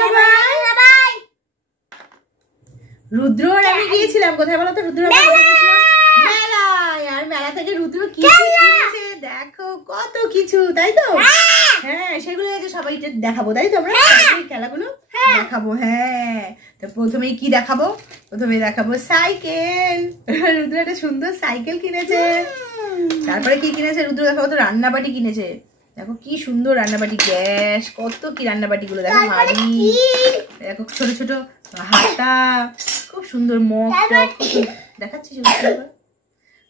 সবাই? রুদ্র আর আমি গিয়েছিলাম কোথায় বলো তো? রুদ্র মেলায়। আর মেলা থেকে রুদ্র কি কিনেছে দেখো, কত কিছু, তাই তো? হ্যাঁ, সেগুলো সবাই দেখাবো, তাই তো? আমরা খেলাগুলো দেখাবো। হ্যাঁ, তো প্রথমেই কি দেখাবো? প্রথমে দেখাবো সাইকেল। রুদ্র একটা সুন্দর সাইকেল কিনেছে। তারপরে কি কিনেছে রুদ্র দেখাবো তো? রান্নাবাটি কিনেছে। দেখো কি সুন্দর রান্নাবাটি, গ্যাস, কত কি রান্নাবাটি গুলো দেখো, হাঁড়ি, দেখো ছোট ছোট হাতা, খুব সুন্দর মগ টক দেখাচ্ছি,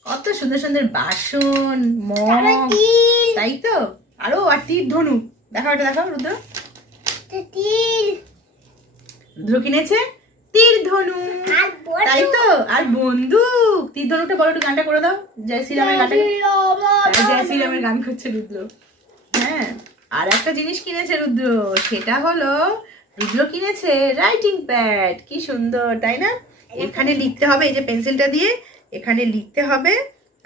কত সুন্দর সুন্দর বাসন, মগ, তাই তো? আরো আর তীর ধনুক দেখাও, এটা দেখাও রুদ্র। রুদ্র কিনেছে তীর ধনুক, তাই তো? আর বন্দুক। তীর ধনুকটা বলো, একটু গানটা করে দাও, জয় শ্রীরামের গানটা। জয় শ্রীরামের গান করছে রুদ্র। হ্যাঁ, আর একটা জিনিস কিনেছে রুদ্র, সেটা হলো রুদ্র কিনেছে রাইটিং প্যাড। কি সুন্দর, তাই না? এখানে লিখতে হবে, এই যে পেন্সিলটা দিয়ে এখানে লিখতে হবে,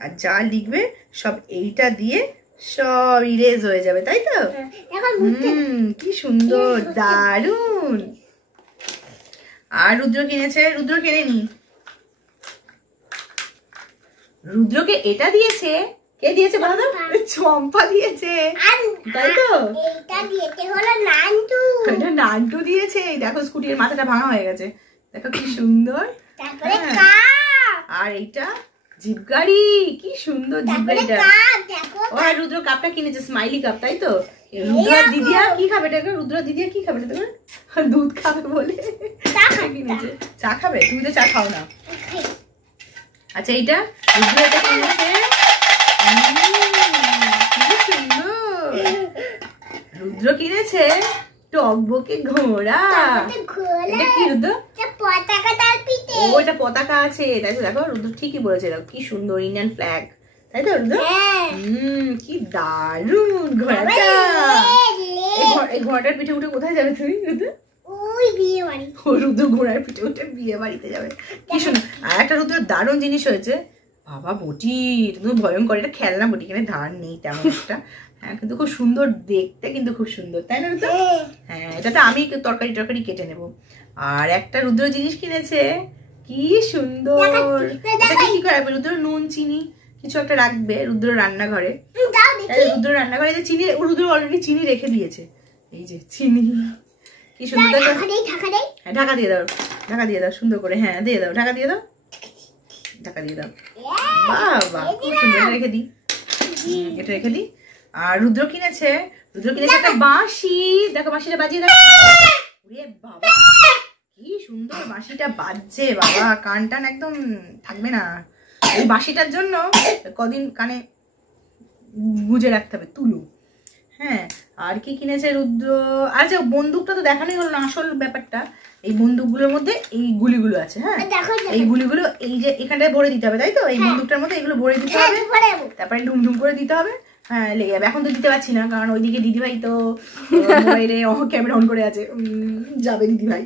আর যা লিখবে সব এইটা দিয়ে সব ইরেজ হয়ে যাবে, তাই তো? কি সুন্দর, দারুন। আর রুদ্র কিনেছে, রুদ্র কেনেনি, রুদ্রকে এটা দিয়েছে। কে দিয়েছে বলো তো? চম্পা দিয়েছে, তাই তো? এটা নান্টু দিয়েছে। দেখো স্কুটির মাথাটা ভাঙা হয়ে গেছে, দেখো কি সুন্দর। আর এইটা জিপ গাড়ি, কি সুন্দর জিপ গাড়িটা। ও, আর রুদ্র কাপটা কিনেছে, স্মাইলি কাপ, তাই তো? রুদ্র দিদিয়া কি খাবে এটা? রুদ্র দিদিয়া কি খাবে এটা? দুধ খাবে বলে কিনেছে। চা খাবে? তুমি তো চা খাও না। আচ্ছা, এইটা রুদ্র এটা কিনেছে। রুদ্র কিনেছে টকবকে ঘোড়া। এটা কি রুদ্র? ও, এটা পতাকা আছে, তাই তো? দেখো রুদ্র ঠিকই বলেছে, দেখো কি সুন্দর ইন্ডিয়ান ফ্ল্যাগ, তাই তো রুদ্র? কি দারুন ঘোড়াটা। এই ঘোড়াটার পিঠে উঠে কোথায় যাবে তুমি রুদ্র? রুদ্র ঘোড়ার পিঠে উঠে বিয়ে বাড়িতে যাবে। কি সুন্দর। আর একটা রুদ্র দারুণ জিনিস হয়েছে, বাবা বটি, তুমি ভয়ঙ্কর, এটা খেলনা বটি, এখানে ধার নেই তেমন একটা। হ্যাঁ, কিন্তু খুব সুন্দর দেখতে, কিন্তু খুব সুন্দর, তাই না রুদ্র? হ্যাঁ, এটাতে আমি তরকারি টরকারি কেটে নেব। আর একটা রুদ্র জিনিস কিনেছে, কি সুন্দর। এটাকে কি করে রুদ্র? নুন চিনি কিছু একটা রাখবে রুদ্র রান্নাঘরে। রুদ্র রান্নাঘরে যে চিনি, রুদ্র অলরেডি চিনি রেখে দিয়েছে, এই যে চিনি, কি সুন্দর। ঢাকা দিয়ে দাও, ঢাকা দিয়ে দাও সুন্দর করে। হ্যাঁ, দিয়ে দাও, ঢাকা দিয়ে দাও, ঢাকা দিয়ে দাও। বাবা, খুব সুন্দর, রেখে দিই, এটা রেখে দিই। আর রুদ্র কিনেছে একটা বাঁশি। দেখো বাঁশিটা বাজিয়ে দাও। বাবা, কি সুন্দর বাঁশিটা বাজছে, বাবা কান টান একদম থাকবে না। এই বাঁশিটার জন্য কদিন কানে গুজে রাখতে হবে, তুলু। হ্যাঁ, আর কি কিনেছে রুদ্র? আচ্ছা, বন্দুকটা তো দেখানোই হলো না, আসল ব্যাপারটা এই বন্দুকগুলোর মধ্যে এই গুলিগুলো আছে। হ্যাঁ, এই গুলিগুলো এই যে এখানটায় ভরে দিতে হবে, তাই তো? এই বন্দুকটার মধ্যে এগুলো ভরে দিতে হবে, তারপরে ঢুমঢুম করে দিতে হবে। হ্যাঁ, লেগে যাবে। এখন তো দিতে পারছি না, কারণ ওইদিকে দিদিভাই তো মোবাইলে ক্যামেরা অন করে আছে, যাবে দিদিভাই,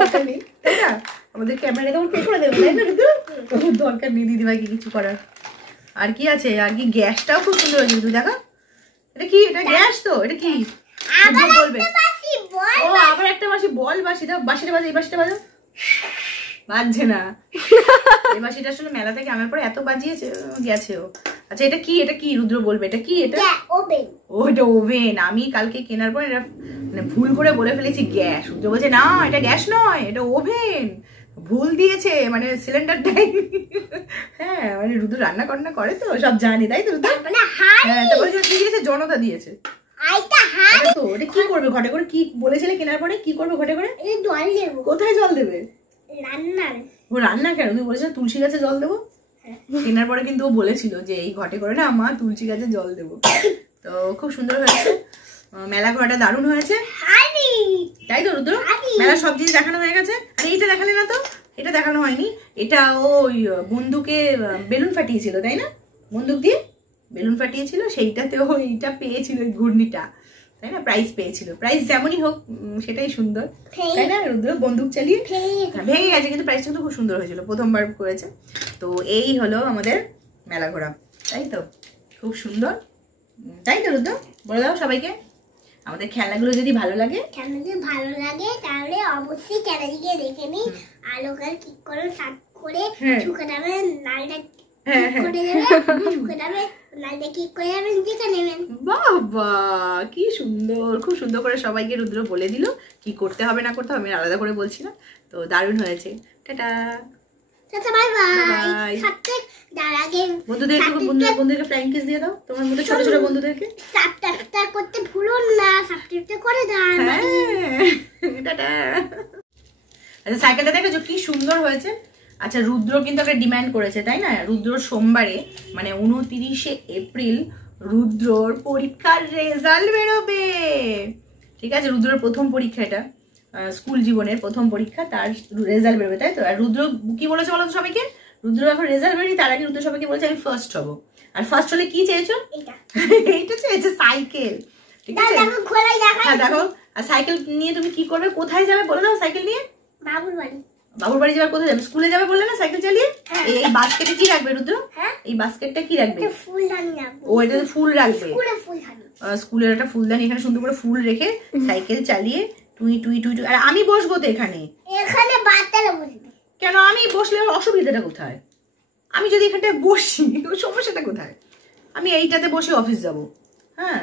দরকার নেই, তাই না? আমাদের ক্যামেরা তখন পে করে দেবো, তাই না? দরকার নেই দিদিভাইকে কিছু করার। আর কি আছে? আর কি, গ্যাসটাও খুব সুন্দর হয়েছে, তুই দেখা। এটা কি? এটা গ্যাস তো? এটা কি বলবে? ও, আবার একটা বাঁশি, বল বাঁশি দাও, বাঁশিটা বাজো, এই বাঁশিটা বাজো, বাজছে না। এই বাঁশিটা আসলে মেলা থেকে আনার পরে এত বাজিয়েছে, গেছে ও। আচ্ছা, এটা কি? এটা কি রুদ্র বলবে? এটা কি? এটা ওভেন। ও, এটা ওভেন। আমি কালকে কেনার পর এটা মানে ভুল করে বলে ফেলেছি গ্যাস। রুদ্র বলছে না, এটা গ্যাস নয়, এটা ওভেন, ভুল দিয়েছে, মানে সিলিন্ডার দেয়নি। হ্যাঁ, মানে রুদ্র রান্না বান্না করে তো সব জানি, তাই তো রুদ্র? হ্যাঁ, তারপরে কি দিয়েছে? জনতা দিয়েছে। তো এটা কি করবে ঘটে করে? কি বলেছিলে কেনার পরে? কি করবে ঘটে করে? জল দেবো। কোথায় জল দেবে? রান্নার। ও, রান্না কেন? তুমি বলেছিলে তুলসী গাছে জল দেবো। কেনার পরে কিন্তু ও বলেছিল যে এই ঘটে করে না মা তুলসী গাছে জল দেবো। তো খুব সুন্দর হয়েছে, মেলা ঘোরাটা দারুণ হয়েছে, তাই তো রুদ্র? মেলা সব জিনিস দেখানো হয়ে গেছে। আর এইটা দেখালে না তো? এটা দেখানো হয়নি। এটা ওই বন্দুকে বেলুন ফাটিয়েছিল, তাই না? বন্দুক দিয়ে বেলুন ফাটিয়েছিল, সেইটাতে ও এইটা পেয়েছিল, ওই ঘূর্ণিটা, তাই না? প্রাইজ পেয়েছিল। প্রাইজ যেমনই হোক সেটাই সুন্দর, তাই না রুদ্র? বন্দুক চালিয়ে ভেঙে গেছে, কিন্তু প্রাইজটা কিন্তু খুব সুন্দর হয়েছিল, প্রথমবার করেছে। তো এই হলো আমাদের মেলা ঘোরা, তাই তো? খুব সুন্দর, তাই তো রুদ্র? বলে দাও সবাইকে। আমাদের খেলাগুলো যদি ভালো লাগে তাহলে অবশ্যই চ্যানেলটিকে দেখে নিন। আর লোকাল ক্লিক করে সাবস্ক্রাইব করে ঢুকে যাবেন, লালটা করে দেবেন, ঢুকে যাবেন, লালটা ক্লিক করে যাবেন, দেখে নেবেন। বাবা কি সুন্দর, খুব সুন্দর করে সবাইকে রুদ্র বলে দিল কি করতে হবে না করতে হবে, আমি আলাদা করে বলছি না। তো দারুণ হয়েছে। Tata tata, bye bye. তার আগে বন্ধুদেরকে ফ্লাইং কিস দিয়ে দাও, তোমার মধ্যে ছোট ছোট বন্ধুদেরকে। সাবস্ক্রাইব করতে ভুলুন না, সাবস্ক্রাইব করে দাও। টাটা। আচ্ছা সাইকেলটা দেখো কি সুন্দর হয়েছে। আচ্ছা রুদ্র কিন্তু একটা ডিমান্ড করেছে তাই না, রুদ্র সোমবারে মানে 29শে এপ্রিল রুদ্রর পরীক্ষার রেজাল্ট বেরোবে। ঠিক আছে, রুদ্রর প্রথম পরীক্ষা, এটা স্কুল জীবনের প্রথম পরীক্ষা, তার রেজাল্ট বেরোবে তাই তো। আর রুদ্র কি বলেছে বলো তো সবাইকে, রুদ্র এখন রেজাল্ট বেরোনি তার আগে রুদ্র সবাইকে বলেছে আমি ফার্স্ট হবো। আর ফার্স্ট হলে কি চেয়েছো? এইটা চেয়েছে সাইকেল। ঠিক আছে হ্যাঁ দেখো। আর সাইকেল নিয়ে তুমি কি করবে, কোথায় যাবে বলে দাও? সাইকেল নিয়ে বাবুর বাড়ি। বাবুর বাড়ি যাবে, কোথায় যাবে? স্কুলে যাবে বললে না সাইকেল চালিয়ে। এই বাস্কেটে কি রাখবে রুদ্র? এই বাস্কেটটা কি রাখবে? ফুলদানি রাখবে। ও এটাতে ফুল রাখবে, ফুলদানি। স্কুলের একটা ফুলদানি, এখানে সুন্দর করে ফুল রেখে সাইকেল চালিয়ে টুই টুই টুই টুই। আর আমি বসবো তো এখানে বাচ্চারা বসবে কেন? আমি বসলে অসুবিধাটা কোথায়? আমি যদি এখানটায় বসি সমস্যাটা কোথায়? আমি এইটাতে বসে অফিস যাব। হ্যাঁ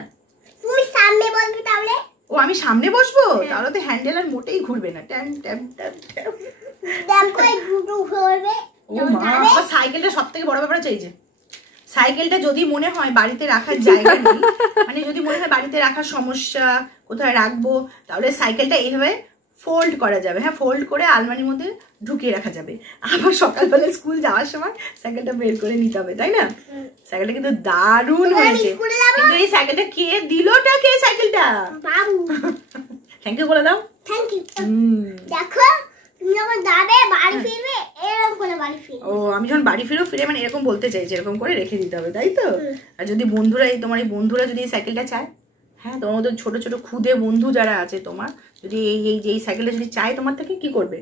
তুমি সামনে বসবে তাহলে। ও আমি সামনে বসবো, তাহলে তো হ্যান্ডেল আর মোটেই ঘুরবে না। ট্যাম ট্যাম ট্যাম ট্যাম। দেখো এই গুডু ঘুরবে। ও মা, সাইকেলটা সবথেকে বড় ব্যাপার চাইছে। সাইকেলটা যদি মনে হয় বাড়িতে রাখার জায়গা নেই, মানে যদি মনে হয় বাড়িতে রাখার সমস্যা, কোথায় রাখবো, তাহলে সাইকেলটা এইভাবে ফোল্ড করা যাবে। হ্যাঁ ফোল্ড করে আলমারির মধ্যে ঢুকিয়ে রাখা যাবে। আবার সকালবেলা স্কুল যাওয়ার সময় সাইকেলটা বের করে নিতে হবে, তাই না? সাইকেলটা কিন্তু দারুণ হয়েছে। কিন্তু এই সাইকেলটা কে দিলটা, কে সাইকেলটা? বাবু। থ্যাংক ইউ বলে দাও। Thank you. দেখো তুমি যখন যাবে বাড়ি ফিরবে এরকম করে বাড়ি ফিরবে। ও আমি যখন বাড়ি ফিরে মানে এরকম বলতে চাইছি, এরকম করে রেখে দিতে হবে তাই তো। আর যদি বন্ধুরা, তোমার এই বন্ধুরা যদি এই সাইকেলটা চায়, হ্যাঁ তোমার মতো ছোট ছোট খুদে বন্ধু যারা আছে তোমার, যদি এই সাইকেলটা যদি চায় তোমার থেকে, কি করবে?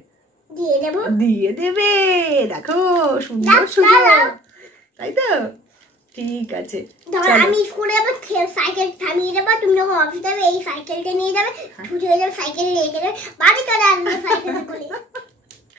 দিয়ে দেবো। দিয়ে দেবে। দেখো সুন্দর সুন্দর, তাই তো। ঠিক আছে আমি স্কুলে যাবো, সাইকেল থামিয়ে দেবো, তুমি যখন অফিস যাবে এই সাইকেলটা নিয়ে যাবে, ছুটি হয়ে যাবে, সাইকেল নিয়ে যাবে, বাড়ি চলে আসবে সাইকেল করে।